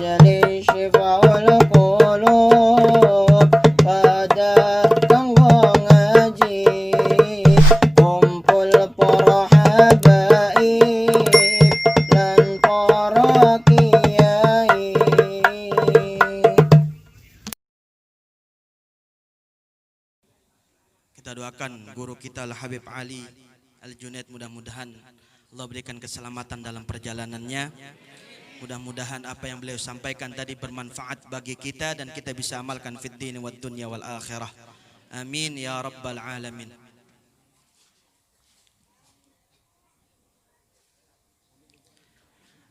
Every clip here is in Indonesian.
majelis Syifaul Qulub pada tanggung ngaji kumpul para habaib lan para kiai. Kita doakan guru kita Al-Habib Ali Al-Junaid, mudah-mudahan Allah berikan keselamatan dalam perjalanannya. Mudah-mudahan apa yang beliau sampaikan tadi bermanfaat bagi kita dan kita bisa amalkan fid din wad dunya wal akhirah. Amin ya rabbal alamin.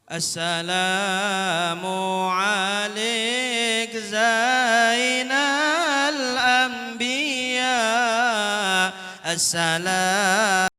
Assalamu alaik Zainal Anbiya. Assalamu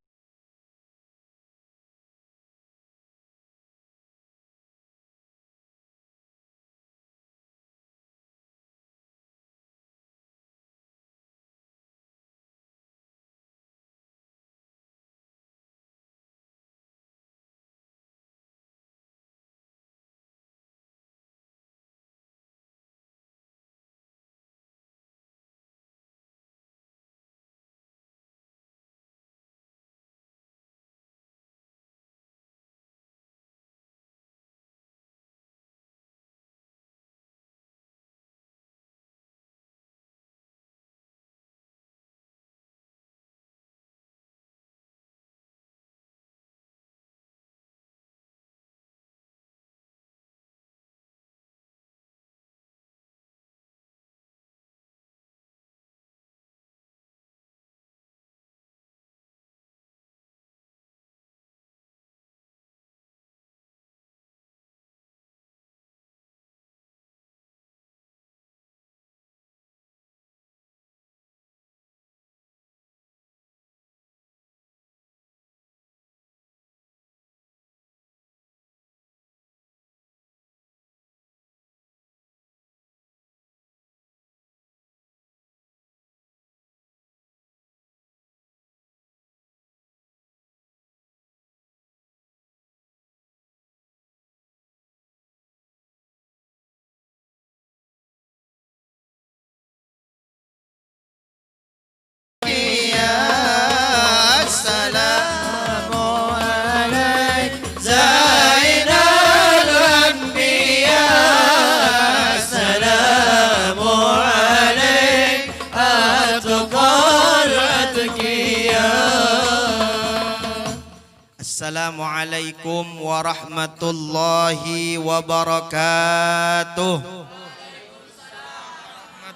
Assalamualaikum warahmatullahi wabarakatuh.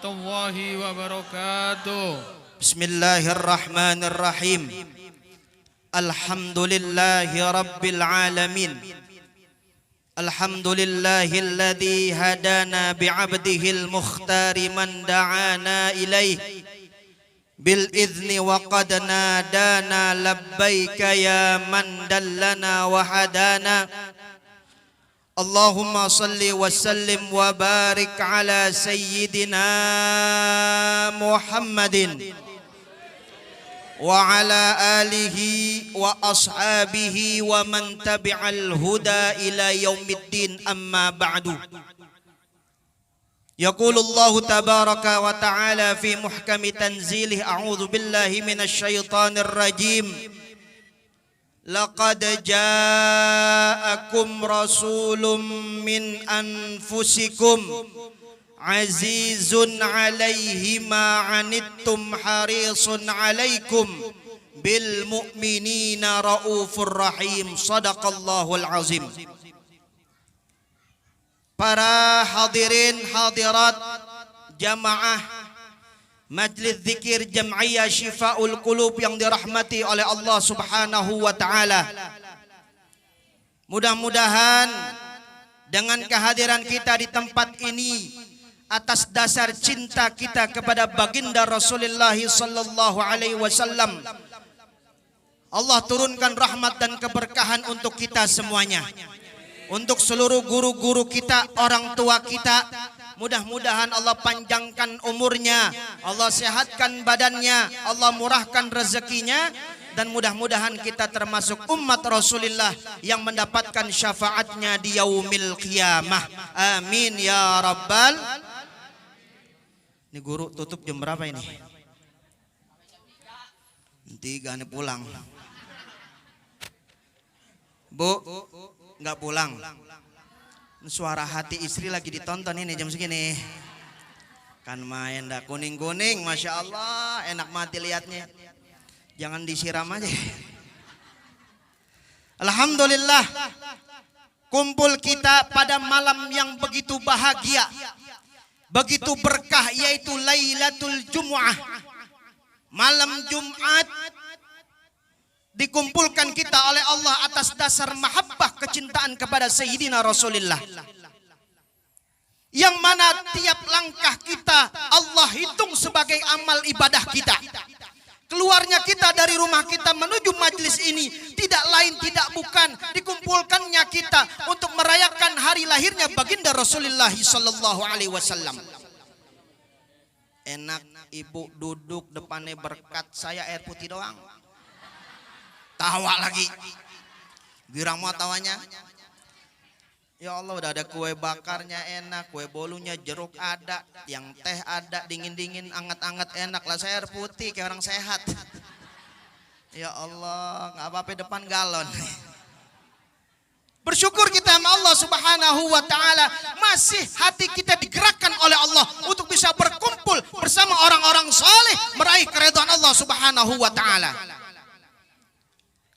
Warahmatullahi wabarakatuh. Bismillahirrahmanirrahim. Alhamdulillahi rabbil alamin. Alhamdulillahilladzi hadana bi'abdihil mukhtari man da'ana ilaih bil idzni wa qad nadana labbaika ya man dallana wa hadana. Allahumma salli wa sallim wa barik ala sayyidina Muhammadin wa ala alihi wa ashabihi wa man tabi'al huda ila yaumiddin, amma ba'du. Yaqulullahu tabaraka wa ta'ala fi muhkami tanzilih, a'udzu billahi minasy syaithanir rajim. Laqad ja'akum rasulun min anfusikum azizun 'alaihi ma 'anittum harisun 'alaikum bil mu'minina raufur rahim. Shadaqallahul azim. Para hadirin hadirat jamaah Majlis Zikir Jam'iyah Syifaul Qulub yang dirahmati oleh Allah Subhanahu wa taala. Mudah-mudahan dengan kehadiran kita di tempat ini atas dasar cinta kita kepada baginda Rasulullah sallallahu alaihi wasallam, Allah turunkan rahmat dan keberkahan untuk kita semuanya. Untuk seluruh guru-guru kita, orang tua kita, mudah-mudahan Allah panjangkan umurnya, Allah sehatkan badannya, Allah murahkan rezekinya, dan mudah-mudahan kita termasuk umat Rasulullah yang mendapatkan syafaatnya di yaumil qiyamah. Amin ya rabbal. Ini guru tutup jam berapa ini? 3 nih pulang. Bu, nggak pulang. Suara hati istri lagi ditonton ini jam segini. Kan main dah kuning-kuning, Masya Allah, enak mati liatnya. Jangan disiram aja. Alhamdulillah, kumpul kita pada malam yang begitu bahagia, begitu berkah, yaitu Lailatul Jumu'ah. Malam Jumat dikumpulkan kita oleh Allah atas dasar mahabbah kecintaan kepada Sayyidina Rasulullah. Yang mana tiap langkah kita Allah hitung sebagai amal ibadah kita. Keluarnya kita dari rumah kita menuju majlis ini tidak lain tidak bukan dikumpulkannya kita untuk merayakan hari lahirnya baginda Rasulullah sallallahu alaihi wasallam. Enak ibu duduk depannya berkat, saya air putih doang. Tawa lagi. Girang mau tawanya. Ya Allah, udah ada kue bakarnya enak, kue bolunya jeruk ada, yang teh ada, dingin-dingin, anget-anget enak lah. Saya air putih kayak orang sehat. Ya Allah, nggak apa-apa depan galon. Bersyukur kita sama Allah Subhanahu wa taala, masih hati kita digerakkan oleh Allah untuk bisa berkumpul bersama orang-orang saleh meraih keridhaan Allah Subhanahu wa taala.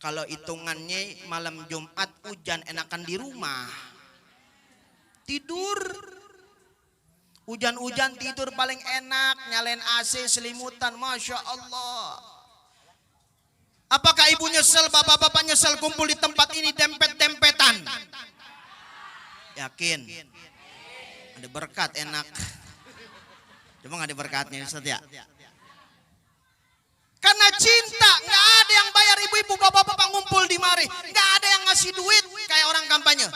Kalau hitungannya malam Jumat hujan enakan di rumah. Tidur, hujan-hujan tidur paling enak, nyalain AC selimutan, Masya Allah. Apakah ibu nyesel, bapak-bapak nyesel kumpul di tempat ini dempet-dempetan? Yakin? Ada berkat enak. Coba nggak ada berkatnya Ustaz ya? Karena cinta, nggak ada yang bayar ibu-ibu, bapak-bapak ngumpul di mari, nggak ada yang ngasih duit kayak orang kampanye.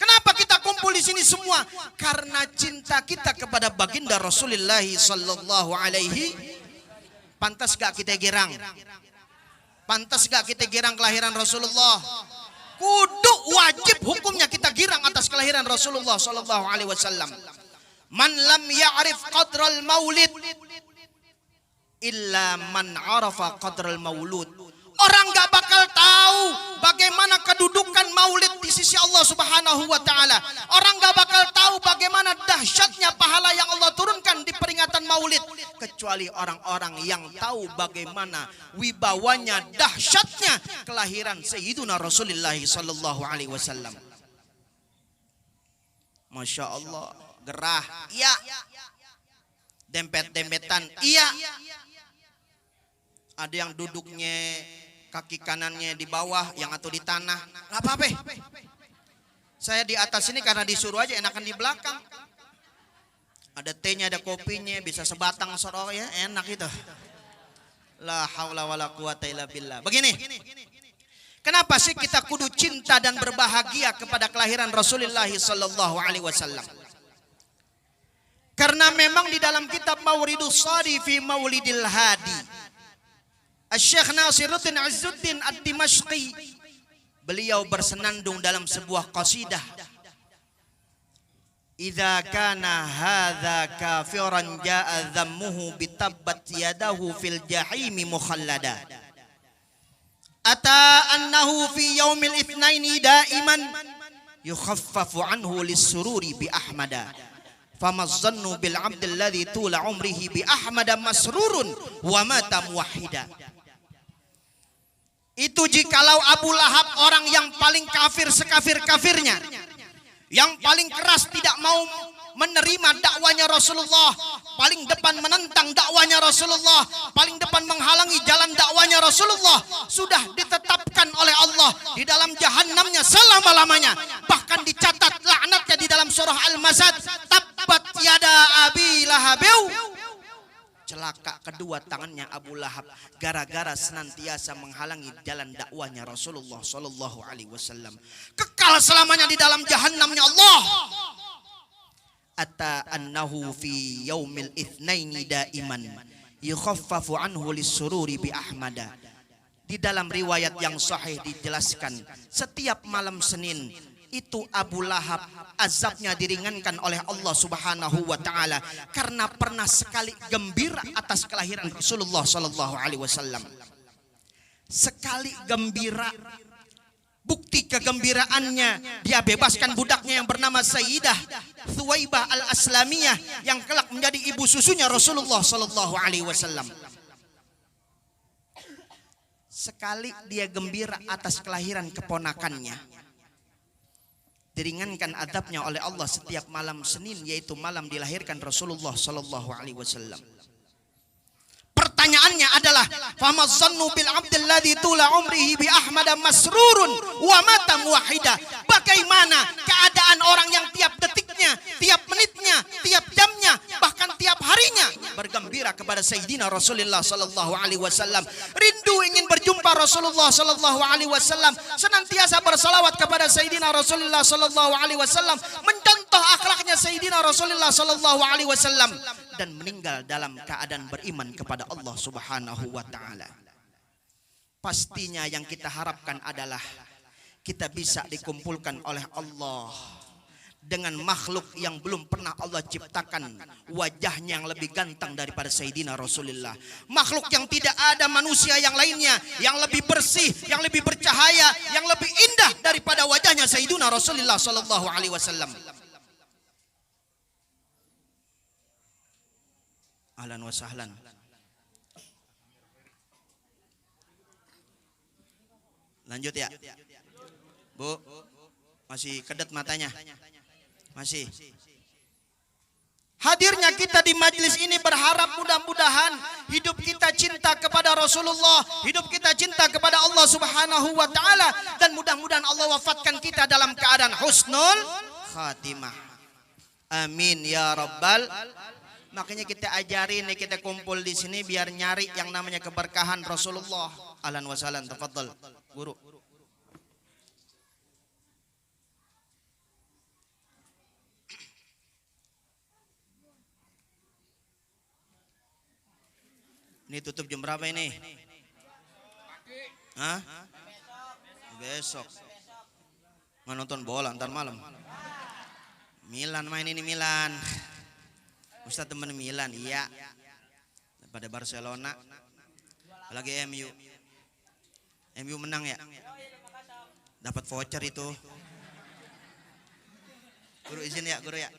Kenapa kita kumpul di sini semua? Karena cinta kita kepada baginda Rasulullah sallallahu alaihi. Pantas gak kita girang? Pantas gak kita girang kelahiran Rasulullah? Kudu wajib hukumnya kita girang atas kelahiran Rasulullah sallallahu alaihi wasallam. Man lam ya'rif qadral maulid illa man arafa qadral maulud. Orang gak bakal tahu bagaimana kedudukan maulid di sisi Allah Subhanahu wa taala. Orang gak bakal tahu bagaimana dahsyatnya pahala yang Allah turunkan di peringatan maulid kecuali orang-orang yang tahu bagaimana wibawanya, dahsyatnya kelahiran Sayyiduna Rasulullah sallallahu alaihi wasallam. Masya Allah, gerah, iya. Dempet-dempetan, iya. Ada yang duduknya kaki kanannya di bawah, yang atau di tanah, nggak apa-apa. Saya di atas ini karena disuruh aja, enakan di belakang. Ada tehnya, ada kopinya, bisa sebatang soro ya, enak itu. La haula wala quwata illa billah. Begini, kenapa sih kita kudu cinta dan berbahagia kepada kelahiran Rasulullah sallallahu alaihi wasallam? Karena memang di dalam kitab Mawridus Shari fi Maulidil Hadi, Syekh Nasiruddin Izzuddin Ad-Dimashqi, beliau bersenandung dalam sebuah qasidah. Idza kana hadza kafiran jaa dhammuhu bitabbat yadahu fil jahimi mukhallada. Ata annahu fi yaumil itsnaini daiman yukhaffafu anhu lis-sururi bi ahmada. Famazzannu bil abdil ladzi tula umrihi bi ahmada masrurun wa mata muwahhida. Itu jikalau Abu Lahab, orang yang paling kafir sekafir-kafirnya, yang paling keras tidak mau menerima dakwanya Rasulullah, paling depan menentang dakwanya Rasulullah, paling depan menghalangi jalan dakwanya Rasulullah, sudah ditetapkan oleh Allah di dalam jahannamnya selama-lamanya. Bahkan dicatat laknatnya di dalam surah Al-Masad, tabbat yada abi lahabiu. Celaka kedua tangannya Abu Lahab gara-gara senantiasa menghalangi jalan dakwanya Rasulullah sallallahu alaihi wasallam. Kekal selamanya di dalam jahannamnya Allah. Ata annahu fi yaumil itsnaini daiman yukhaffafu anhu lis-sururi bi Ahmada. Di dalam riwayat yang sahih dijelaskan, setiap malam Senin itu Abu Lahab azabnya diringankan oleh Allah Subhanahu wa taala karena pernah sekali gembira atas kelahiran Rasulullah sallallahu alaihi wasallam. Sekali gembira, bukti kegembiraannya dia bebaskan budaknya yang bernama Sayyidah Thuwaibah al-Aslamiyah yang kelak menjadi ibu susunya Rasulullah sallallahu alaihi wasallam. Sekali dia gembira atas kelahiran keponakannya, diringankan adabnya oleh Allah setiap malam Senin, yaitu malam dilahirkan Rasulullah sallallahu alaihi wasallam. Pertanyaannya adalah, fama zannu bil abdil ladzi tula umrihi bi Ahmad masrurun wa mata muwahhida. Bagaimana keadaan orang yang tiap detiknya, tiap menitnya, tiap jamnya, bahkan tiap harinya bergembira kepada Sayyidina Rasulullah sallallahu alaihi wasallam, rindu ingin berjumpa Rasulullah sallallahu alaihi wasallam, senantiasa bersalawat kepada Sayyidina Rasulullah sallallahu alaihi wasallam, mencontoh akhlaknya Sayyidina Rasulullah sallallahu alaihi wasallam, dan meninggal dalam keadaan beriman kepada Allah Subhanahu wa taala. Pastinya yang kita harapkan adalah kita bisa dikumpulkan oleh Allah dengan makhluk yang belum pernah Allah ciptakan wajahnya yang lebih ganteng daripada Sayyidina Rasulullah. Makhluk yang tidak ada manusia yang lainnya yang lebih bersih, yang lebih bercahaya, yang lebih indah daripada wajahnya Sayyidina Rasulullah sallallahu alaihi wasallam. Ahlan wa sahlan. Lanjut ya. Bu, masih kedet matanya. Masih. Hadirnya kita di majelis ini berharap mudah-mudahan hidup kita cinta kepada Rasulullah, hidup kita cinta kepada Allah Subhanahu wa taala, dan mudah-mudahan Allah wafatkan kita dalam keadaan husnul khatimah. Amin ya rabbal. Makanya kita ajarin nih, kita kumpul di sini biar nyari yang namanya keberkahan Rasulullah. Ahlan wa sahlan, tafadhal guru. Ini tutup jam berapa ini? Hah? Besok. Nggak nonton bola ntar malam. Milan main ini, Milan. Ustaz teman Milan, iya. Pada Barcelona. Apalagi MU. MU menang ya? Dapat voucher itu. Guru izin ya, guru ya.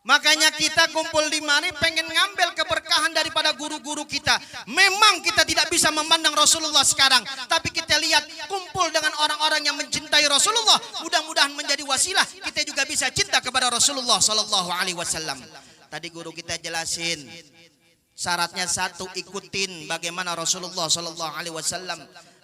Makanya kita kumpul di mari pengen ngambil keberkahan daripada guru-guru kita. Memang kita tidak bisa memandang Rasulullah sekarang, tapi kita lihat kumpul dengan orang-orang yang mencintai Rasulullah, mudah-mudahan menjadi wasilah kita juga bisa cinta kepada Rasulullah sallallahu alaihi wasallam. Tadi guru kita jelasin syaratnya satu, ikutin bagaimana Rasulullah sallallahu alaihi wasallam.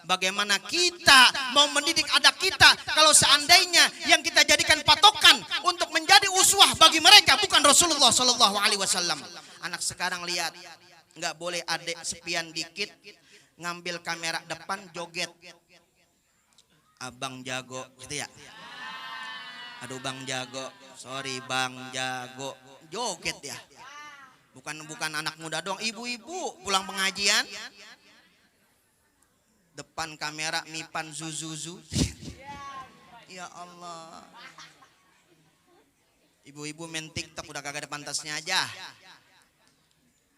Bagaimana kita mau mendidik anak kita kalau seandainya yang kita jadikan patokan untuk menjadi uswah bagi mereka bukan Rasulullah sallallahu alaihi wasallam. Anak sekarang lihat, nggak boleh adek sepian dikit ngambil kamera depan joget. Abang jago gitu ya. Aduh bang jago, sorry bang jago, joget ya. Bukan anak muda doang, ibu-ibu pulang pengajian depan kamera mipan zuzuzu. Ya Allah. Ibu-ibu main TikTok udah kagak ada pantasnya aja.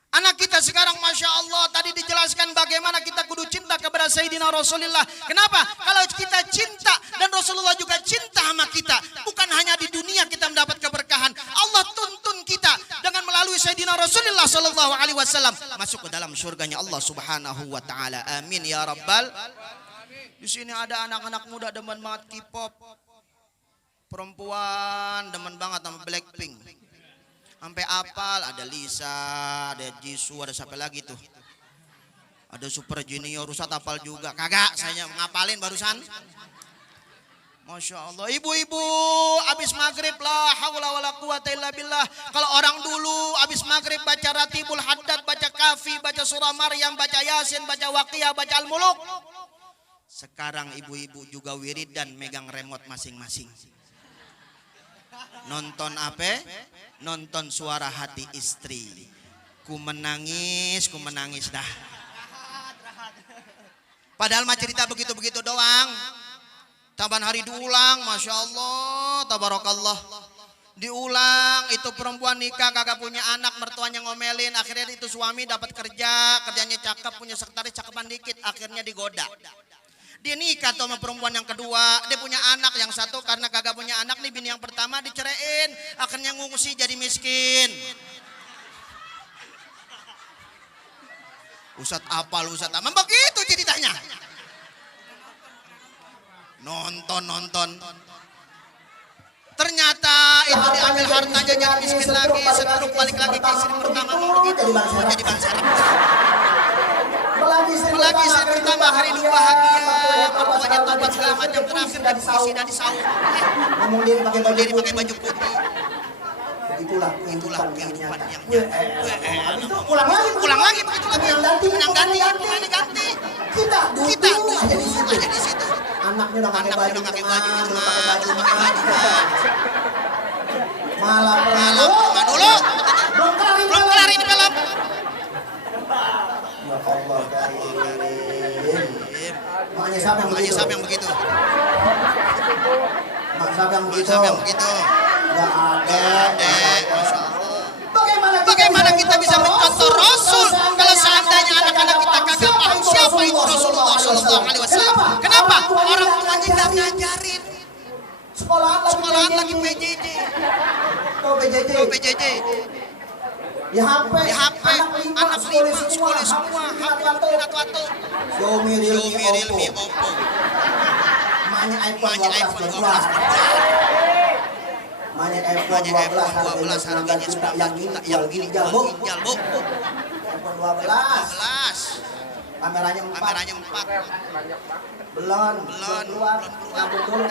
Anak kita sekarang Masya Allah tadi dijelaskan bagaimana kita kudu cinta kepada Sayyidina Rasulullah. Kenapa? Kalau kita cinta dan Rasulullah juga cinta sama kita, bukan hanya di dunia kita mendapat keberkahan, Allah tuntun kita dengan melalui Sayyidina Rasulullah sallallahu alaihi wasallam masuk ke dalam surganya Allah Subhanahu wa taala. Amin ya rabbal. Di sini ada anak-anak muda demen banget K-pop. Perempuan demen banget sama Blackpink. Sampai apal, ada Lisa, ada Jisoo, ada siapa lagi tuh? Ada Super Junior, Ustaz apal juga. Kagak, saya ngapalin barusan. Masya Allah, ibu-ibu abis maghrib lah, haula wala quwata illa billah. Kalau orang dulu abis maghrib baca Ratibul Haddad, baca Kafi, baca surah Maryam, baca Yasin, baca Waqiyah, baca Al-Muluk. Sekarang ibu-ibu juga wirid dan megang remote masing-masing. Nonton apa? Nonton Suara Hati Istri. Ku menangis dah. Padahal mah cerita begitu-begitu doang. Tambahan hari diulang, Masya Allah, tabarakallah. Diulang, itu perempuan nikah kagak punya anak, mertuanya ngomelin. Akhirnya itu suami dapat kerja, kerjanya cakep, punya sekretaris cakepan dikit. Akhirnya digoda. Dia nikah tuh sama perempuan yang kedua, dia punya anak. Yang satu karena kagak punya anak nih, bini yang pertama diceraiin. Akhirnya ngungsi jadi miskin. Ustadz apa lu Ustadz? Emang begitu ceritanya. Nonton. Ternyata itu diambil hartanya jadi miskin lagi. Seteruk balik lagi ke istri pertama mau begitu. Jadi banserap. Apalagi istri pertama hari ini bahagia. Mertuanya tobat segala macam. Terakhir dan puisi dan disaut. Ngomong diri pakai Baju putih. Itulah kehidupan yang Habis itu pulang lagi begitu lagi. Menang ganti. Kita duduk aja di situ. Anaknya udah pakai baju pakai baju. Malam dulu. Belum Belum kelar ini film. Ya Allah, karim. Makanya siapa yang begitu? Mak siapa yang begitu? Gak ada. Masya Allah. Bagaimana kita bisa mencontoh Rasul kalau seandainya anak-anak kita kagak paham siapa itu Rasulullah Sallallahu Alaihi Wasallam? Kenapa? Orang tuanya nggak ngajarin. Sekolahan lagi PJJ. Kau PJJ. Di HP. Anak 5 sekolah semua. Minat watu. Xiaomi Realme Oppo. Oppo. Makanya iPhone iPhone 12. 12. Makanya iPhone 12 harganya 19 juta yang ini yang ini ginjal, Bu. iPhone 12. iPhone 12. Kameranya 4. Belum keluar. Nabung dulu.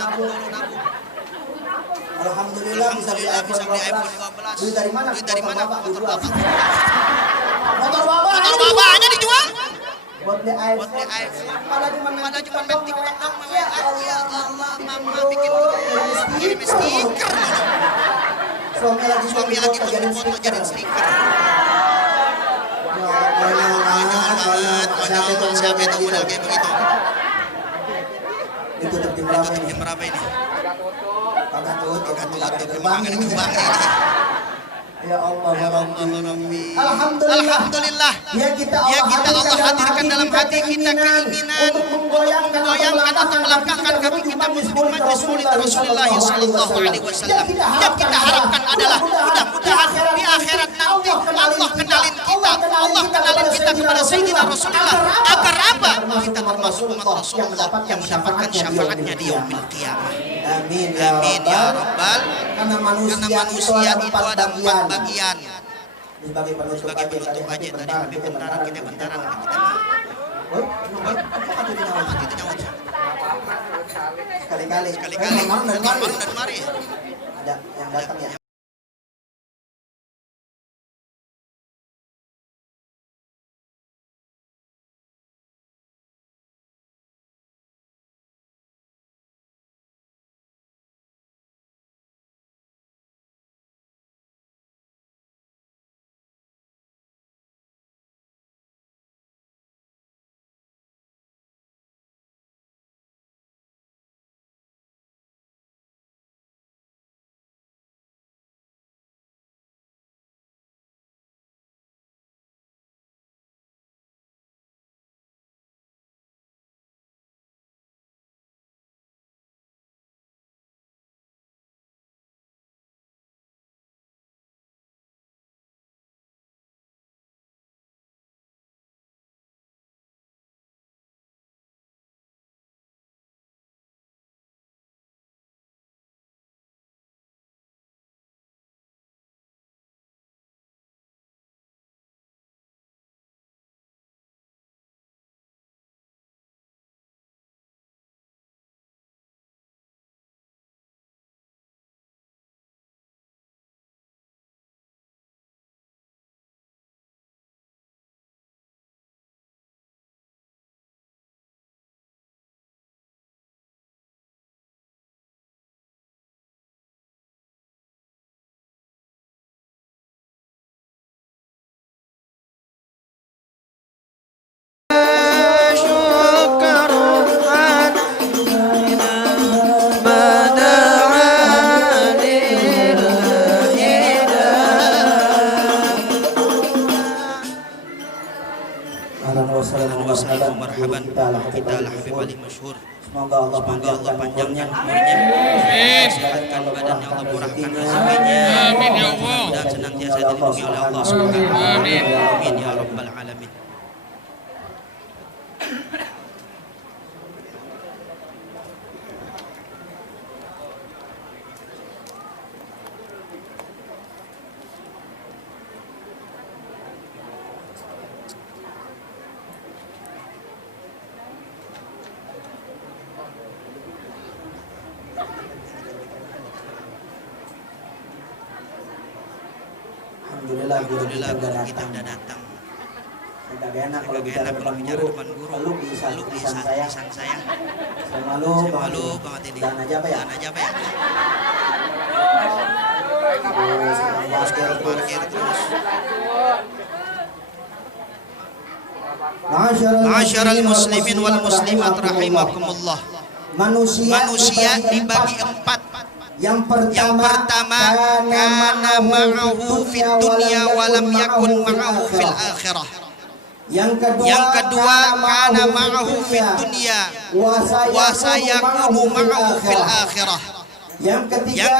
Alhamdulillah bisa beli iPhone 12. Beli dari mana? Motor bapak. Motor bapak. Motor bapaknya dijual. Buat beli iPhone. Padahal cuma main TikTok doang. Ya Allah, mama bikin kirim stiker. Suami lagi foto jadi stiker. Siapa itu model kayak begitu? Ditutup jam berapa ini? Kagak tutup Gimana ini? Ya Allah, Rabbi. Alhamdulillah. Ya kita Allah hadirkan dalam hati kita keinginan untuk menggoyangkan atau melangkahkan kaki kita menuju majlis maulid Rasulullah sallallahu alaihi wasallam. Yang kita harapkan adalah mudah-mudahan di akhirat nanti Allah kenalin kita kepada Sayyidina Rasulullah agar apa? Kita termasuk umat Rasulullah yang mendapatkan syafaatnya di yaumil qiyamah. Amin ya Rabbal. Karena manusia itu ada 4 bagian. Sebagai penutup aja tadi bentaran kita. Sekali-kali. Malam dan mari. Ada yang datang ya. masyhur. Semoga Allah Semoga Allah panjangkan umurnya. umurnya, Amin. sehatkan badannya, Allah murahkan rezekinya. Amin ya Allah. Dan senantiasa dilindungi oleh Allah Subhanahu wa taala. Amin. Amin ya rabbal alamin. Alhamdulillah guru Alhamdulillah kita guru udah kita datang. udah datang. Agak enak kalau Agak bicara enak kalau depan bicara guru. depan guru. Lalu bisa Lalu tulisan bisa saya. tulisan saya. Saya malu Saya banget malu ini. banget ini. Jangan aja apa ya? Jangan aja apa ya? Terus parkir terus. Parkir terus. Ma'asyiral Ma'asyiral muslimin wal muslimat rahimakumullah. Manusia dibagi empat. Yang Yang pertama, kana ma'ahu fid dunya wa lam yakun ma'ahu fil akhirah. Yang kedua, kana ma'ahu fid dunya wa sayakunu ma'ahu fil akhirah. Yang ketiga,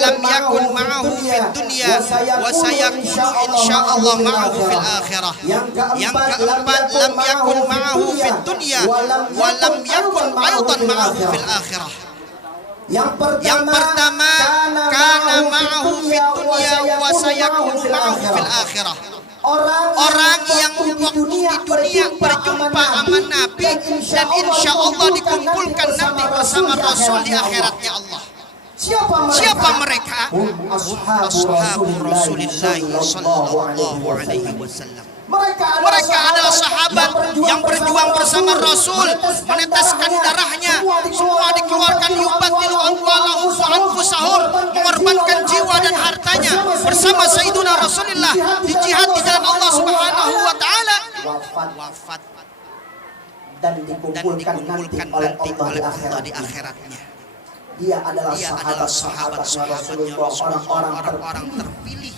lam yakun ma'ahu fid dunya wa sayakunu insyaallah ma'ahu fil akhirah. Yang keempat, lam yakun ma'ahu fid dunya wa lam yakun aidan ma'ahu fil akhirah. Yang pertama, kana ma'ahu fid dunya wa sayakunu ma'ahu fil akhirah. Orang yang waktu di dunia berjumpa sama Nabi dan insya Allah dikumpulkan nanti bersama Rasul di akhiratnya Allah. Siapa mereka? Ashabu Rasulillah sallallahu alaihi wasallam. Mereka adalah sahabat yang berjuang bersama Rasul, meneteskan darahnya, semua dikeluarkan, yubatilu amwalahum wa anfusahum, mengorbankan jiwa dan hartanya bersama Sayyidina Rasulullah di jihad di jalan Allah Subhanahu wa taala. Wafat dan dikumpulkan nanti oleh Allah di akhiratnya. Dia adalah sahabat-sahabatnya Rasulullah, orang-orang terpilih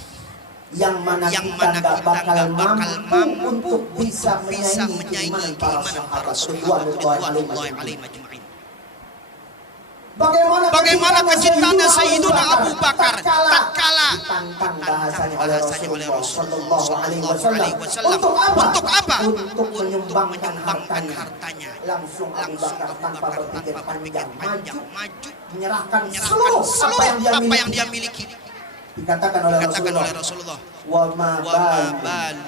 yang mana kita nggak bakal mampu untuk bisa menyaingi keimanan para sahabat radhiyallahu alaihim ajma'in. Bagaimana kecintaannya Sayyidina Abu Bakar tatkala ditantang bahasanya oleh Rasulullah sallallahu alaihi wasallam. Untuk apa? Untuk menyumbangkan hartanya. Langsung Abu Bakar tanpa berpikir panjang maju menyerahkan seluruh apa yang dia miliki. Dikatakan oleh Rasulullah, wa ma bal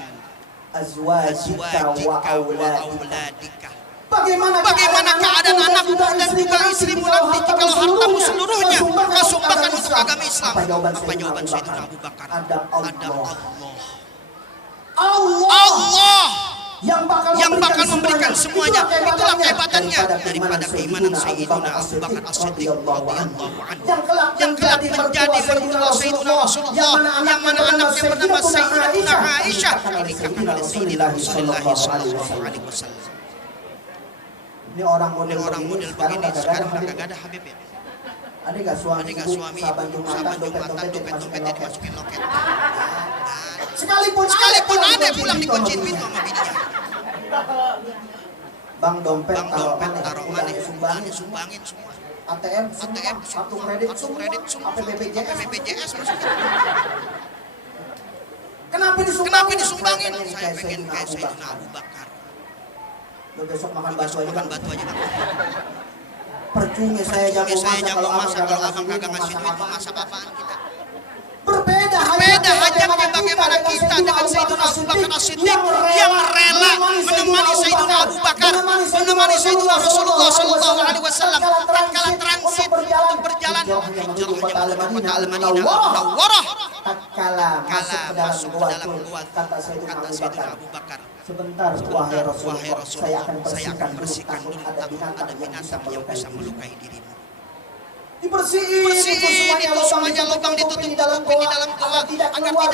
azwajika wa auladika. Bagaimana keadaan anakmu dan juga istrimu nanti jika hartamu seluruhnya kau sumbangkan untuk agama Islam? Apa jawaban Sayyidina Abu Bakar? Ada Allah yang bakal memberikan semuanya. Itulah kehebatannya daripada keimanan Sayyidina Abu Bakar As-Siddiq radhiyallahu anhu yang kelak menjadi mentua Sayyidina Rasulullah, yang mana anaknya bernama Sayyidatuna Aisyah dinikahkan oleh Sayyidina Rasulullah sallallahu alaihi wasallam. Ini orang model begini sekarang udah kagak ada Habib ya. Ada gak suami sahabat jumatan dompetnya dimasukin loket. Sekalipun ada pulang dikunci pintu sama bininya. Bang dompet taruh mana sumbangin semua. ATM kartu kredit semua. BPJS masukin. Kenapa disumbangin? Saya pengen kayak Sayyidina Abu Bakar. Lo besok makan batu aja kan? Percuma saya jago masak kalau abang kagak ngasih duit mau masak apaan kita? Berbeda hajatnya bagaimana kita dengan Sayyidina Abu Bakar As-Siddiq yang rela menemani Sayyidina Abu Bakar, menemani Sayyidina Rasulullah sallallahu alaihi wasallam tatkala transit untuk berjalan hijrahnya kota Al-Madinah Munawwarah. Tatkala masuk ke dalam gua kata Sayyidina Abu Bakar, sebentar wahai Rasulullah, saya akan bersihkan dulu takut ada binatang yang bisa melukai dirimu. Dibersihin itu semuanya lubang ditutup di dalam goa agar tidak keluar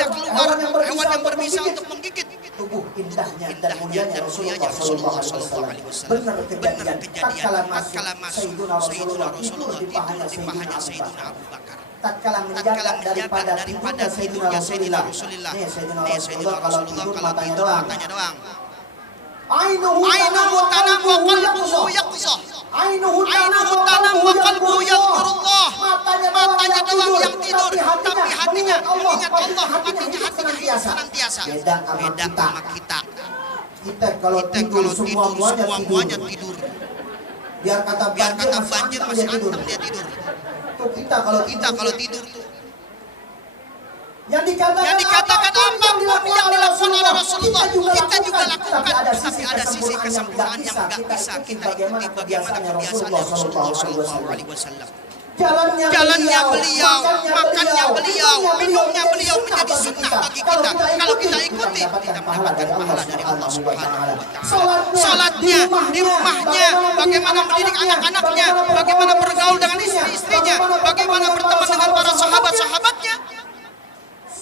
hewan yang berbisa untuk menggigit tubuh indahnya dan mulianya Rasulullah sallallahu alaihi wasallam. Benar kejadian tatkala Sayyidina Rasulullah tidur di pahanya Sayyidina Abu Bakar. Tatkala menjaga daripada tidurnya Sayyidina Rasulullah. Sayyidina Rasulullah kalau tidur matanya doang. Ainuhu tanam wa qalbuhu yaqzah. mengingat Allah, hatinya senantiasa. Beda sama kita. Kita kalau tidur semuanya tidur. Biar kata banjir masih anteng dia tidur. Tuh kita kalau tidur tuh. Yang dikatakan apapun yang dilakukan oleh Rasulullah, kita juga lakukan. Tapi ada sisi kesempurnaan yang nggak bisa kita ikuti bagaimana kebiasaan Rasulullah SAW. Jalannya beliau, makannya beliau, minumnya beliau menjadi sunnah bagi kita. Kalau kita ikuti, kita mendapatkan pahala dari Allah Subhanahu wa Ta'ala. Salatnya di rumahnya, bagaimana mendidik anak-anaknya, bagaimana bergaul dengan istri-istrinya, bagaimana berteman dengan para sahabat-sahabatnya.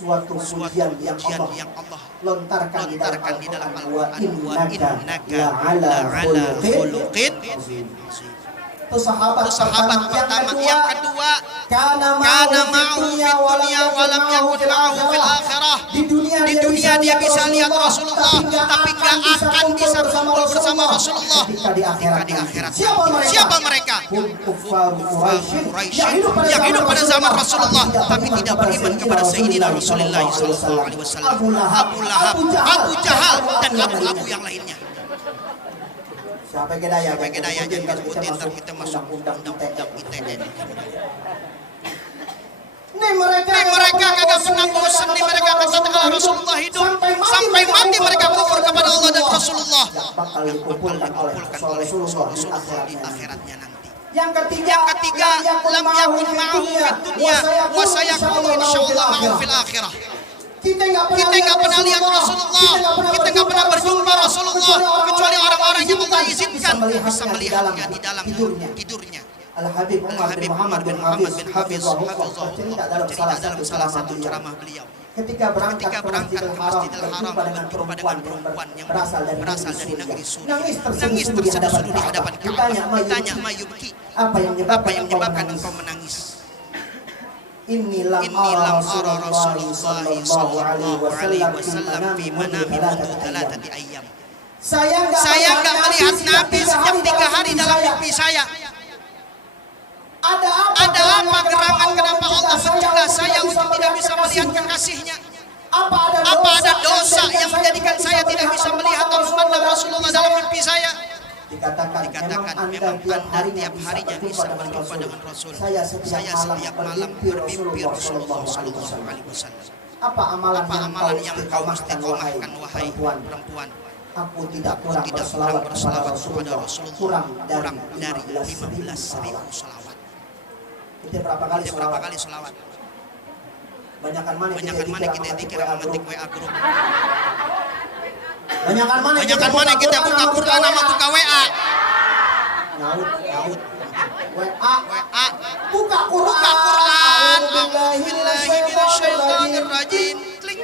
Suatu pujian yang Allah lontarkan di dalam Al-Quran, wa innaka la'ala khuluqin azim. Itu sahabat pertama. Yang kedua, kana ma'ahu fid dunya wa lam yakun ma'ahu fil akhirah. Di dunia dia bisa lihat Rasulullah, tapi gak akan bisa kumpul bersama Rasulullah ketika di akhirat. Siapa mereka? Kuffar Quraisy yang hidup pada zaman Rasulullah tapi tidak beriman kepada Sayyidina Rasulullah sallallahu alaihi wasallam. Abu Lahab, Abu Jahal dan abu-abu yang lainnya. Sampai kedaya jadi kalau kita masuk undang-undang ITE. Nih mereka kagak pernah bosan, nih mereka kata kalau Rasulullah hidup sampai mati mereka kufur kepada Allah dan Rasulullah. Bakal dikumpulkan oleh Rasulullah di akhiratnya nanti. Yang ketiga, lam yakun ma'ahu fid dunya wa sayakunu insyaallah ma'ahu fil akhirah. Kita nggak pernah lihat Rasulullah, kita nggak pernah berjumpa Rasulullah kecuali orang-orang yang Allah izinkan bisa melihatnya di dalam tidurnya. Al-Habib Umar bin Muhammad bin Hafiz cerita dalam salah satu ceramah beliau. Ketika berangkat ke Masjidil Haram berjumpa dengan perempuan yang berasal dari negeri Suriah. Nangis terseduh di hadapan Ka'bah. Ditanya, "Mayubki, apa yang menyebabkan engkau menangis?" Inilah Rasulullah sallallahu alaihi wasallam fi manami mundu 3 ayyam. Saya enggak melihat Nabi sejak 3 hari dalam mimpi saya. Ada apa gerangan kenapa Allah mencegah saya untuk tidak bisa melihat kekasihnya? Apa ada dosa yang menjadikan saya tidak bisa melihat Rasulullah dalam mimpi saya? Dikatakan memang Anda tiap harinya bisa berjumpa dengan Rasul. Saya setiap malam bermimpi Rasulullah sallallahu alaihi wasallam. Apa amalan yang kau mesti komahkan wahai perempuan? Aku tidak kurang berselawat kepada Rasulullah kurang dari 15.000 selawat. Itu berapa kali selawat? Banyakan mana kita dikira mengetik WA grup. Banyakan mana kita buka Quran sama buka WA. Nyaut. WA. Buka Quran. A'udzubillahi minasyaitonir rajim. Klik.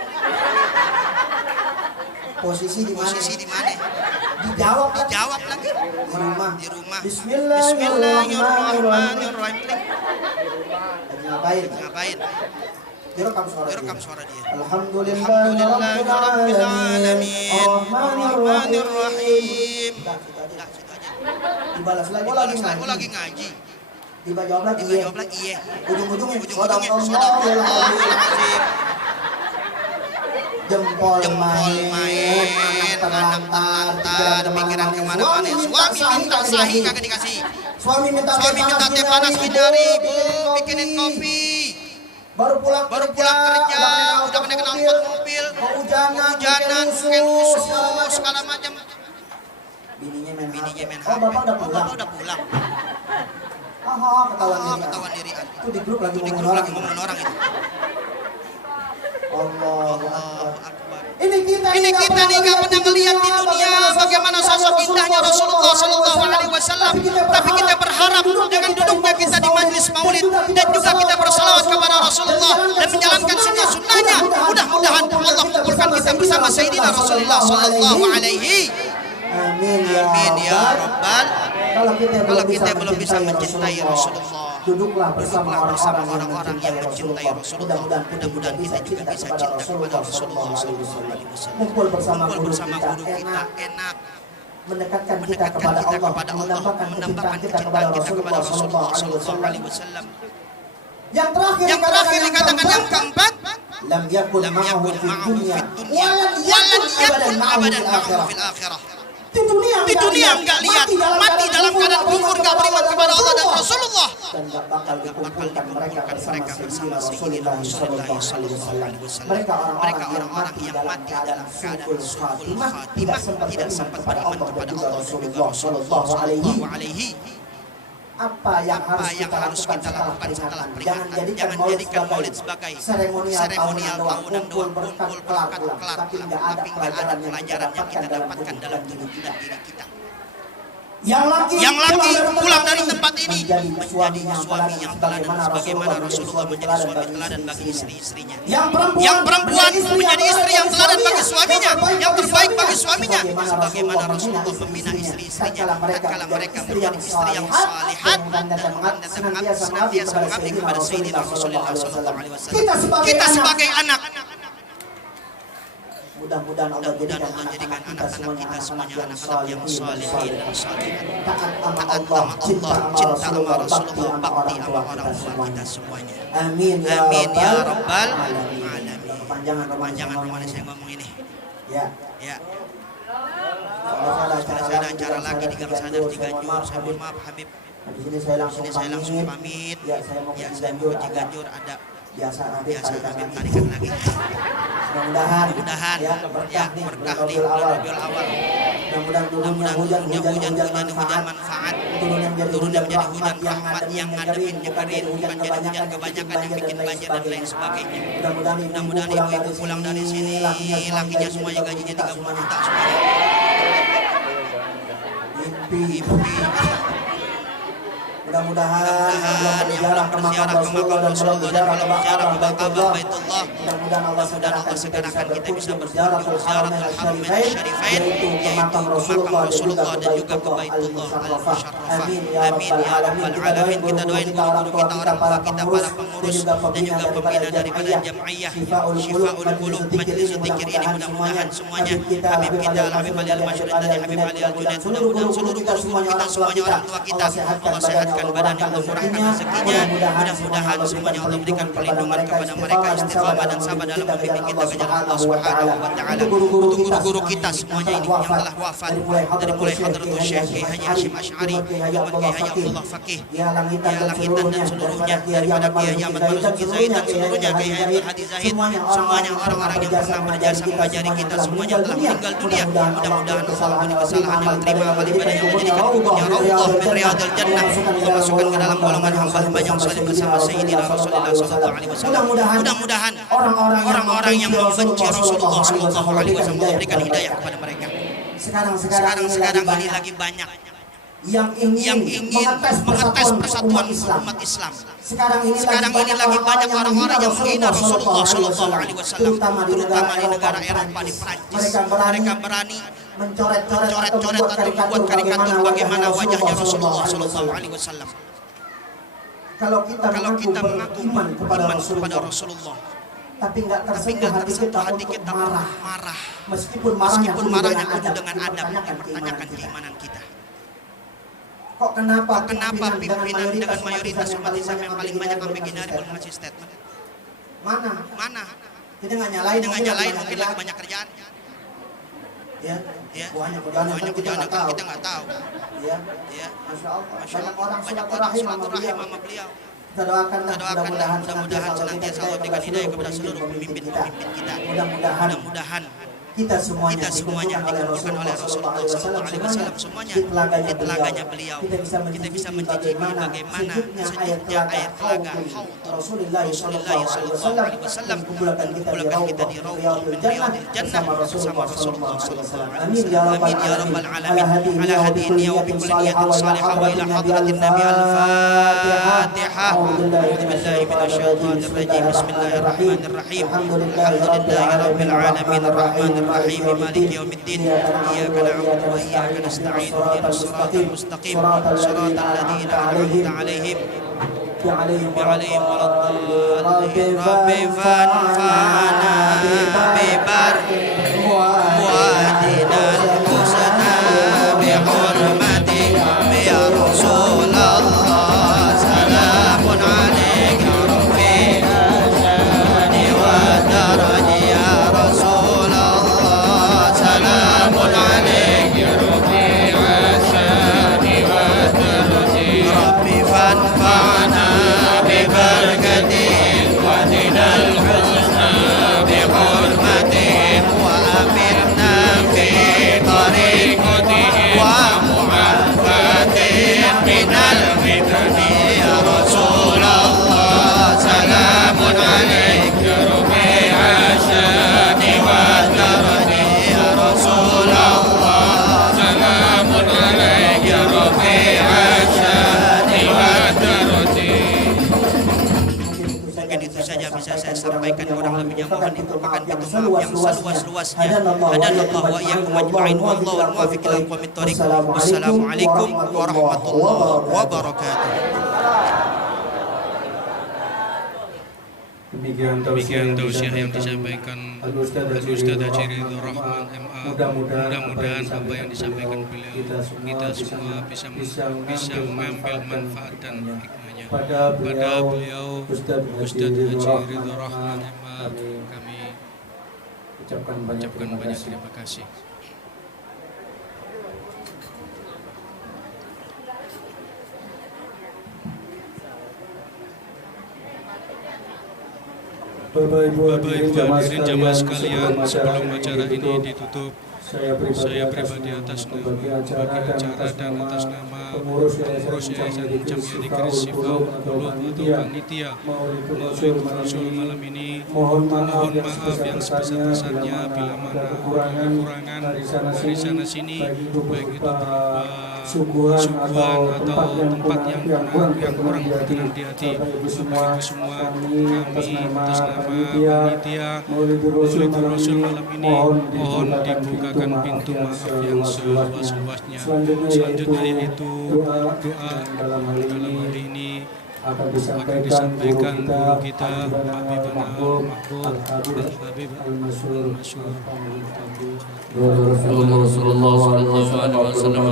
Posisi di mana? Dijawab lagi. Di rumah. Bismillahirrahmanirrahim. Ngapain? Direkam suara dia. Alhamdulillahirabbil alamin. Arrahmanirrahim. Dibalas lagi. Lagi ngaji. Dijawab lagi iya. Ujung-ujungnya sadaqallahul jempol main, anak terlantar, pikiran kemana-mana. Suami minta sahih kagak dikasih. Suami minta teh panas hindari, bikinin kopi. Baru pulang kerja, udah kena knalpot mobil, hujanan, susu, segala macam. Bininya main HP. Oh, bapak udah pulang. Ketahuan diri. Itu di grup lagi ngomongin orang itu. Allahu Akbar. Ini kita nih gak pernah ngelihat di dunia bagaimana sosok indahnya Rasulullah sallallahu alaihi wasallam. Tapi kita berharap dengan duduknya kita di majlis maulid dan juga kita bersalawat kepada Rasulullah dan menjalankan sunnah-sunnahnya. Mudah-mudahan Allah kumpulkan kita bersama Sayyidina Rasulullah sallallahu alaihi. Amin ya Rabbal. Kalau kita belum bisa mencintai Rasulullah, duduklah bersama orang-orang yang mencintai Rasulullah. Mudah-mudahan kita juga bisa cinta kepada Rasulullah sallallahu alaihi wasallam. Kumpul bersama guru kita enak. Mendekatkan kita kepada Allah, menambahkan kecintaan kita kepada Rasulullah sallallahu alaihi wasallam. Yang Yang terakhir dikatakan yang keempat, lam yakun lam ma'ahu yakun fid ma'ahu dunya fid dunya walan walan yakun yakun abadan abadan ma'ahu ma'ahu fil fil akhirah. Di Dunia enggak lihat, mati dalam keadaan kufur, enggak beriman kepada Allah dan Rasulullah, dan enggak bakal dikumpulkan mereka bersama Sayyidina Rasulullah sallallahu alaihi wasallam. Mereka orang-orang yang mati dalam keadaan khatimah, tidak sempat beriman kepada Allah dan Rasulullah sallallahu alaihi. Apa yang harus kita lakukan setelah peringatan? Jangan jadikan maulid sebagai seremonial tahunan doang, kumpul berkat kelar, tapi nggak ada pelajaran yang kita dapatkan dalam diri kita. Yang laki pulang dari tempat ini menjadi suami yang teladan sebagaimana Rasulullah menjadi suami teladan bagi istri-istrinya. Yang perempuan menjadi istri yang teladan bagi suaminya, yang terbaik bagi suaminya, sebagaimana Rasulullah membina istri-istrinya tatkala mereka menjadi istri yang salihat dan senantiasa mengabdi kepada Sayyidina Rasulullah sallallahu alaihi wasallam. Kita sebagai anak, mudah-mudahan Allah jadikan anak-anak kita semuanya anak-anak yang salihin dan salihat, taat sama taat Allah, sama Allah, cinta cinta sama sama Rasulullah, Rasulullah, bakti sama tua orang tua kita semuanya. Amin Amin ya rabbal alamin. alamin. Kepanjangan Roman saya ngomong ini. Ya. Ya, Kalau ada acara lagi di Gang Sadar Ciganjur. Saya mohon maaf Habib. Di sini saya Sini saya langsung pamit. Ya, saya mau Ya, ke saya mau ke Ciganjur, Ciganjur ada biasa nanti biasa tarikan Habib lagi. tarikan lagi. Mudah-mudahan Ya, berkah nih berkah bulan nih Rabiul bulan Awal. Rabiul Awal. Mudah-mudahan turunnya hujan Manfaat. turunnya Turunnya menjadi menjadi hujan rahmat yang ngadepin nyegerin, bukan jadi hujan kebanyakan yang bikin banjir dan lain sebagainya. Mudah-mudahan ibu-ibu pulang dari sini, lakinya semuanya gajinya 30 juta semuanya. mimpi. Mudah-mudahan Yang belum berziarah ke makam Rasulullah dan belum berziarah ke Baitullah, mudah-mudahan Allah segerakan kita bisa berziarah ke Haramain Syarifain, yaitu ke makam Rasulullah dan juga ke Baitullah Al-Musharrafah. Amin ya rabbal alamin. Kita doain guru-guru kita, orang tua kita, para pengurus dan juga pembina daripada jamaiyah Syifaul Qulub Majelis Zikir ini, mudah-mudahan semuanya Habib kita, Habib Ali Al-Masyrid dari Habib Ali Al-Junaid, mudah-mudahan seluruh guru-guru kita semuanya, orang tua kita, Allah sehatkan badannya, Allah murahkan rezekinya, mudah-mudahan semuanya Allah berikan perlindungan kepada mereka, istiqamah dan sabar dalam membimbing kita ke jalan Allah Subhanahu wa taala. Untuk guru-guru kita semuanya ini yang telah wafat, dari mulai Hadratul Syekh Kiai Haji Hashim Asy'ari, Muhammad Kiai Haji Abdullah Faqih, ya langitan dan seluruhnya, daripada Kiai Ahmad Marzuki Zaid dan seluruhnya, Kiai Abdul Hadi Zahid, semuanya orang-orang yang pernah berjasa mengajari kita, semuanya telah meninggal dunia. Mudah-mudahan Allah ampuni kesalahan, Allah terima amal ibadah yang menjadikan kuburnya Raudhah min Riyadil Jannah, masukkan ke dalam golongan hamba-hamba yang saleh bersama Sayyidina Rasulullah sallallahu alaihi wasallam. Mudah-mudahan orang-orang yang membenci Rasulullah sallallahu alaihi wasallam memberikan hidayah kepada mereka. Sekarang ini lagi banyak yang ingin mengetes persatuan umat Islam. Sekarang ini lagi banyak orang-orang yang menghina Rasulullah sallallahu alaihi wasallam, terutama di negara Eropa, di Prancis. Mereka berani mencoret-coret atau membuat karikatur bagaimana wajahnya Rasulullah sallallahu alaihi wasallam. Kalau kita mengaku iman kepada kepada Rasulullah, Rasulullah, tapi nggak tersentuh hati kita untuk marah. meskipun Meskipun marahnya penuh penuh dengan adab, mempertanyakan mempertanyakan keimanan kita. Kok kenapa Pimpinan dengan mayoritas umat Islam yang paling banyak sampai gini hari belum ngasih statement? Mana? Kita nggak nyalain, Mungkin lagi banyak kerjaan. Ya, Ya, banyak banyak kerjaan kerjaan yang kita nggak tahu. Ya, Ya, Masya Allah. Masya Banyak Allah, orang banyak silaturahim silaturahim sama sama beliau. Kita doakanlah Kita doakanlah mudah-mudahan senantiasa senantiasa Allah berikan hidayah kepada seluruh pemimpin-pemimpin kita. Mudah-mudahan kita semuanya dikumpulkan oleh Rasulullah SAW, semuanya di telaganya beliau. Kita bisa mencicipi bagaimana sejuknya ayat telaga Rasulullah SAW dan kumpulkan kita di Raudhah Jannah bersama Rasulullah SAW. Amin ya rabbal alamin. Ala hadihi wa bi kulli niyatin salihah wa ila hadratin Nabi al-Fatihah. A'udzu billahi minasyaitonir rajim. Bismillahirrahmanirrahim. Alhamdulillahi rabbil alamin arrahmanir الرحيم مالك يوم الدين إياك نعبد وإياك نستعين اهدنا الصراط المستقيم صراط الذين أنعمت عليهم عليهم ولا الضالين رب فانفعنا ببر وادنا الحسنى بحرمتك يا رسول الله سلام عليك يا رب bisa saya sampaikan kurang lebihnya mohon dibukakan pintu maaf yang seluas-luasnya. Hadanallahu wa iyyakum ajma'in wallahu al-muwaffiq ila aqwamit thoriq. Wassalamualaikum warahmatullahi wabarakatuh. Demikian tausiah yang disampaikan Al-Ustadz Haji Ridho Rahman MA. Mudah-mudahan apa yang disampaikan beliau kita semua bisa mengambil manfaat dan hikmahnya. Pada beliau Ustadz Haji Ridho Rahman MA kami ucapkan banyak terima kasih. Bapak Ibu hadirin jamaah sekalian, sebelum acara ini ditutup, saya pribadi atas nama dan atas nama pengurus Yayasan Jamiyah Risifah Ulul atau Panitia Maulid Rasul malam ini, mohon maaf yang sebesar-besarnya bila mana kekurangan dari sana sini, baik itu berupa suguhan atau tempat yang kurang berkenan di hati. Bapak Ibu semua, kami atas nama panitia Maulid Rasul malam ini mohon dibukakan pintu maaf yang seluas-luasnya. Selanjutnya yaitu doa dalam hal ini akan disampaikan guru kita Habibana Mahbub Al-Habib Al-Masyhur Rasulullah sallallahu alaihi wasallam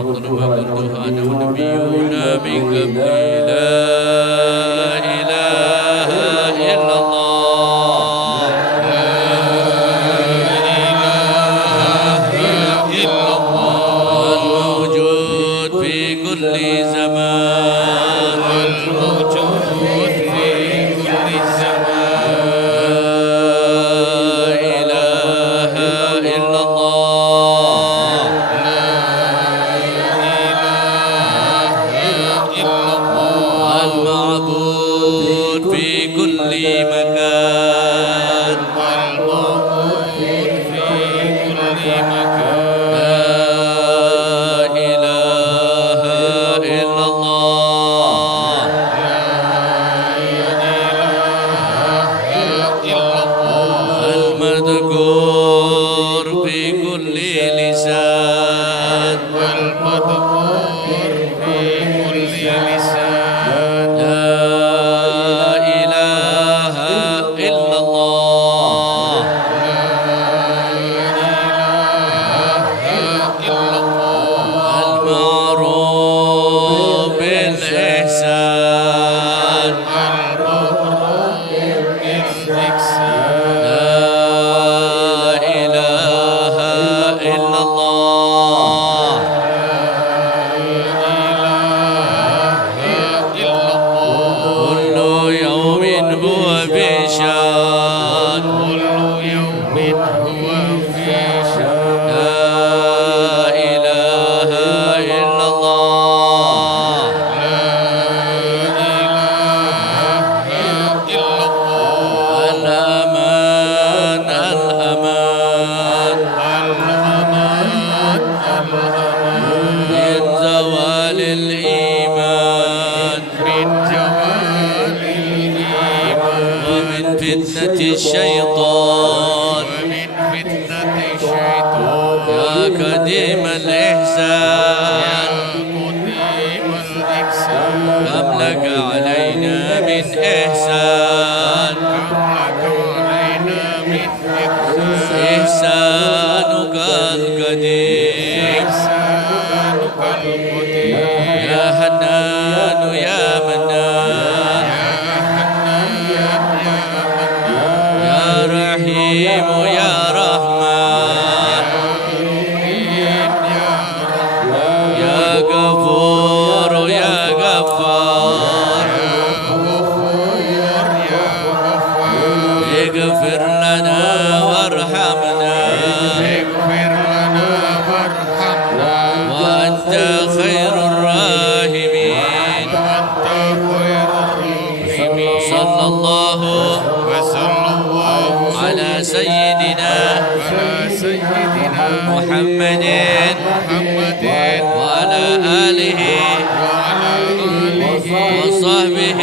nabiyuna min qabli la ilaha illallah al-mawjud fi kulli zaman al-mawjud fi kulli zaman la ilaha illallah al-ma'bud fi kulli makan al-ma'bud fi kulli makan la ilaha illallah al-madhkur fi kulli lisan wal-madhkur fi kulli lisan la ilaha illallah al-ma'ruf bil ihsan la ilaha illallah kullu yawmin huwa fi shan la ilaha illallah al-aman min zawal al-iman wa min fitnati الشيطان يا قديم الإحسان كم لك علينا من إحسان إحسانك القديم يا حنان يا منان يا رحيم يا رحمن يا غفور يا غفار اغفر لنا وارحمنا وأنت خير الراحمين صلى الله على سيدنا محمد وعلى آله وصحبه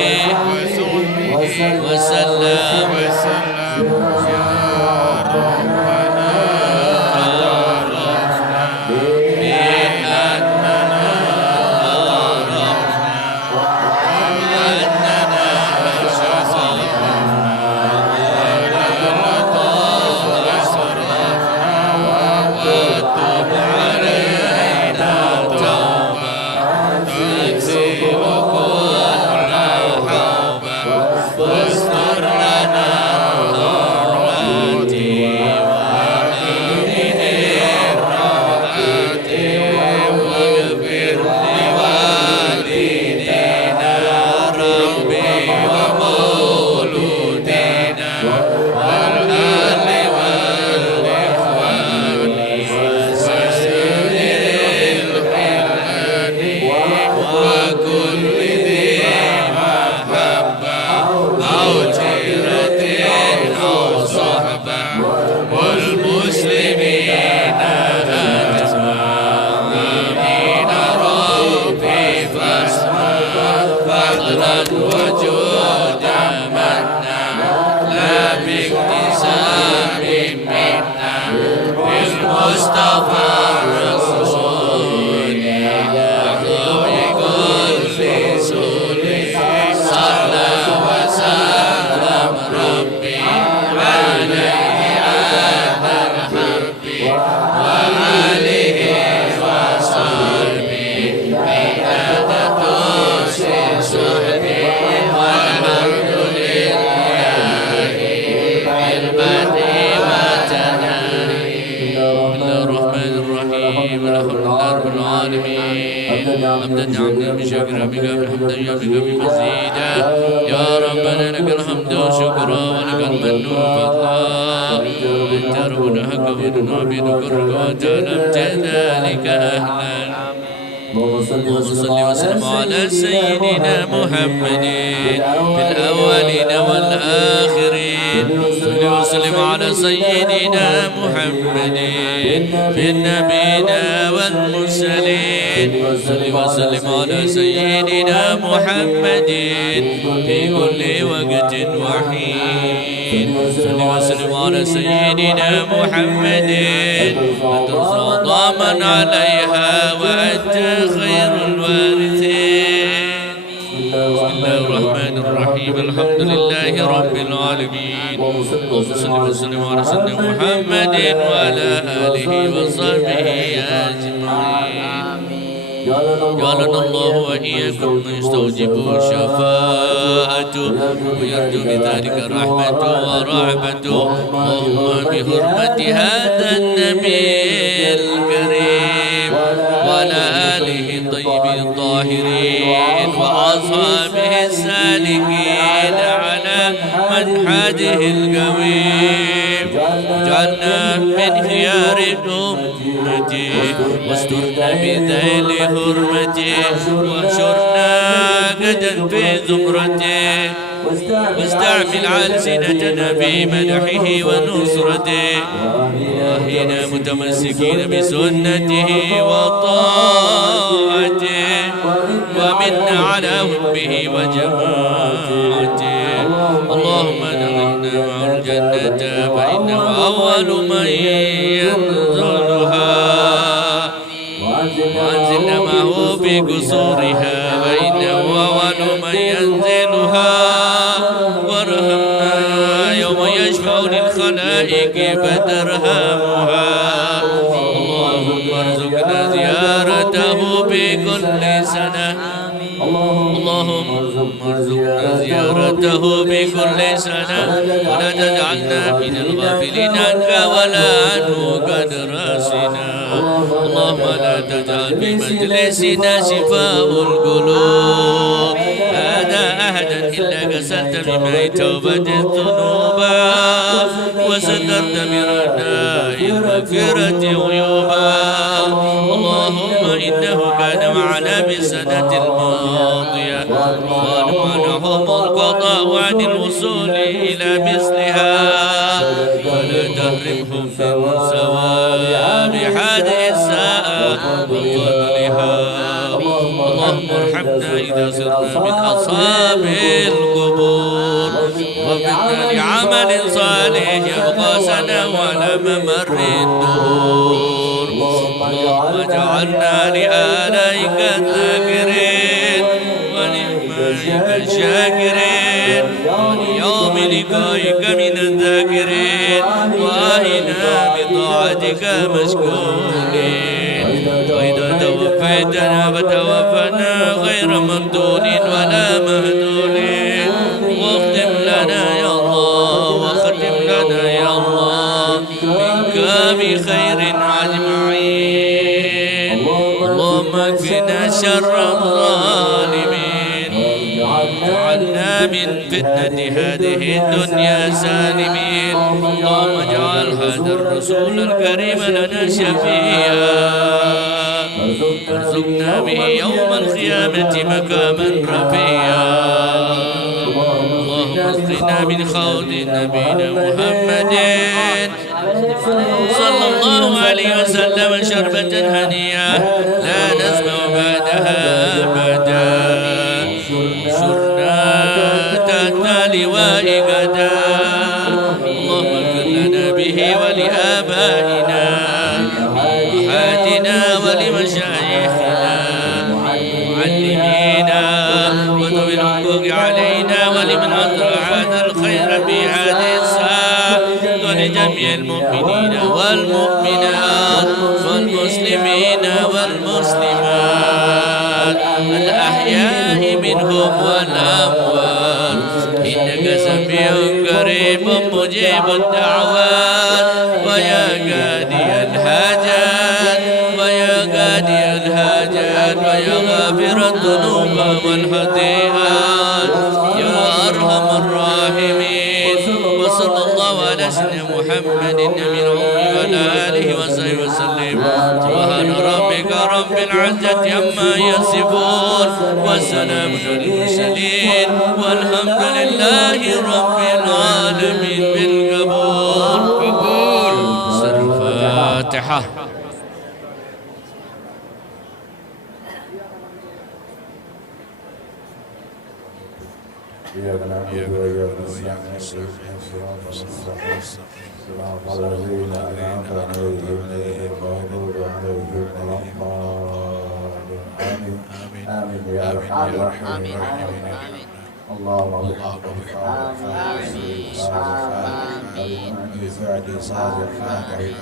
وسلم فضلا وجودا منا لا باكتساب منا بالمصطفى الرسول يحظى بكل سول صلى وسلم ربي عليه عهد حبي وآله وصحبه بيادة صحبه والحمد لله بالبدء والتناهي. بسم الله الرحمن الرحيم الحمد لله رب العالمين حمدا نعمدا بشكر بك حمدا يبلغ بمزيدا يا ربنا لك الحمد شكرا ولك المن فضلا انت ربنا حق ودنا بذكرك وتعلمت ذلك اهلا. اللهم صل وسلم على سيدنا محمد في الأولين والآخرين. صل وسلم على سيدنا محمد في النبيين والمرسلين. صل وسلم على سيدنا محمد في كل وقت وحين. صل وسلم على سيدنا محمد وترضى من عليها وأنت خير الوارثين. بسم الله الرحمن الرحيم الحمد لله رب العالمين. اللهم صل وسلم على سيدنا محمد وعلى آله وصحبه أجمعين. جعلنا الله وإياكم من يستوجب شفاعته ويرجو بذلك رحمته ورحمته. اللهم بحرمة هذا النبي الكريم وعلى آله الطيبين الطاهرين وأصحابه السالكين على منحجه القويم. اجعلنا من خيار أمتي واسترنا بذيل حرمتي واحشرنا غدا في زمرتي واستعمل ألسنتنا بمدحه ونصرته واهنا متمسكين بسنته وطاعته ومنا على حبه وجماعته. اللهم ادخلنا معه الجنة فإنه أول من ينزلها وأنزلنا معه في قصورها فإنه أول من ينزلها. وارحمنا يوم يشفع للخلائق فترهمها. اللهم ارزقنا زيارته بكل سنة. اللهم ارزقنا زيارته بكل سنة ولا تجعلنا من الغافلين عنك ولا عنه قد راسنا. اللهم لا تجعل بمجلسنا شفاء القلوب هذا أحدا إلا غسلت بماء توبة الذنوب وسترت برداء المغفرة عيوبا. اللهم إنه كان معنا بالسنة الماضية ومنعهم القضاء عن الوصول إلى مثلها ولا تحرمهم من ثواب هذه الساعة وفضلها. اللهم ارحمنا إذا صرنا من أصحاب القبور ووفقنا لعمل صالح يبقى سنة على ممر الدهور. اللهم اجعلنا لآلائك الذاكرين ولنعمائك الشاكرين وليوم لقائك من الذاكرين وآهنا بطاعتك مشكورين. وإذا توفيتنا فتوفنا غير مفتون ولا مهدون. واختم لنا يا الله واختم لنا يا الله منك بخير أجمعين. اللهم اكفنا شر الظالمين واجعلنا من فتنة هذه الدنيا سالمين. اللهم اجعل هذا الرسول الكريم لنا شفيعا وارزقنا به يوم القيامة مقاما رفيعا. اللهم اسقنا من خوض نبينا محمد صلى الله عليه وسلم شربة هنيئة لا نسمع بعدها أبدا. انشرنا تحت لواء غدا اللهم اغفر لنا به ولآبائنا وأمهاتنا ولمشايخنا معلمينا وذوي الحقوق علينا ولمن حضر هذا الخير في هذه الساعة ولجميع المؤمنين والمؤمنات والمسلمين والمسلمات الأحياء منهم والأموات إنك سميع قريب مجيب الدعوات ويا قاضي الحاجات ويا قاضي الحاجات ويا غافر الذنوب والخطيئات يا أرحم الراحمين وصلى الله على سيدنا محمد النبي الأمي وعلى آله وصحبه وسلم سبحان ربك رب العزة عما يصفون والسلام على المرسلين والحمد لله رب العالمين بالقبول قبول سر الفاتحة إياك نعبد وإياك نستعين صراط المستقيم صراط الذين أنعمت عليهم غير المغضوب عليهم ولا الضالين آمين آمين يا أرحم الراحمين اللهم بحق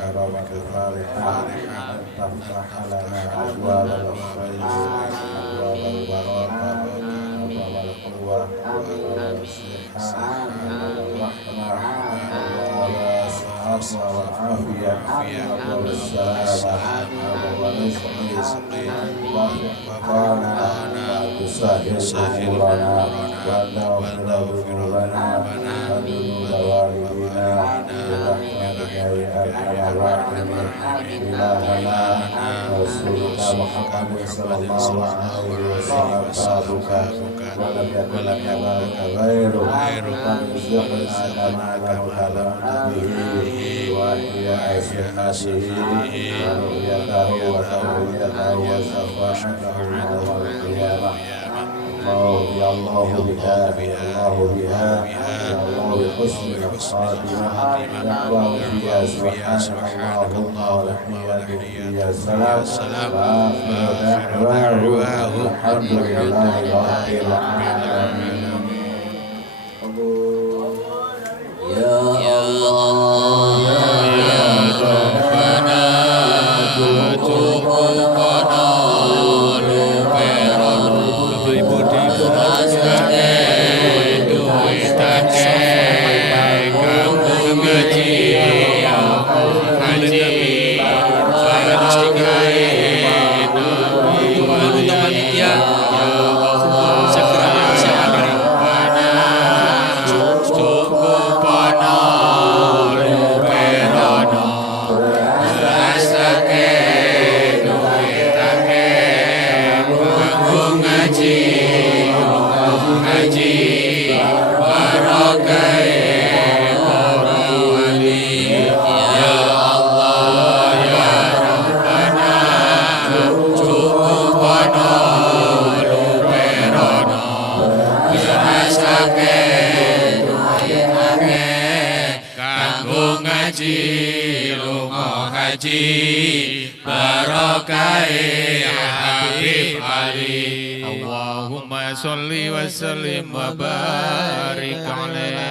كرامك الفاتحة تفتح لنا أبواب الخير أبواب البركة أبواب القوة أبواب الصحة الرحمة أبواب العافية والعافية أبواب السلامة أبواب الرزق وفقنا تسهل أمورنا وتغفر لنا وذنوب والدينا برحمتك يا أرحم الراحمين إلهنا رسولك محمد صلى الله عليه وسلم كتابك ولم يكن كذلك غيره فارزقنا ما لم كلمت به وهي سنته ورؤيته وتربيته وشفاعته يوم القيامة يا الله بها يا الله بها يا الله بحسن الخاتمة يا الله بها سبحانك اللهم وتحياته فيها السلام وآخر دعواه الحمد لله رب العالمين يا الله يا ربنا تطوقنا Allahumma salli wa sallim wa barik alaih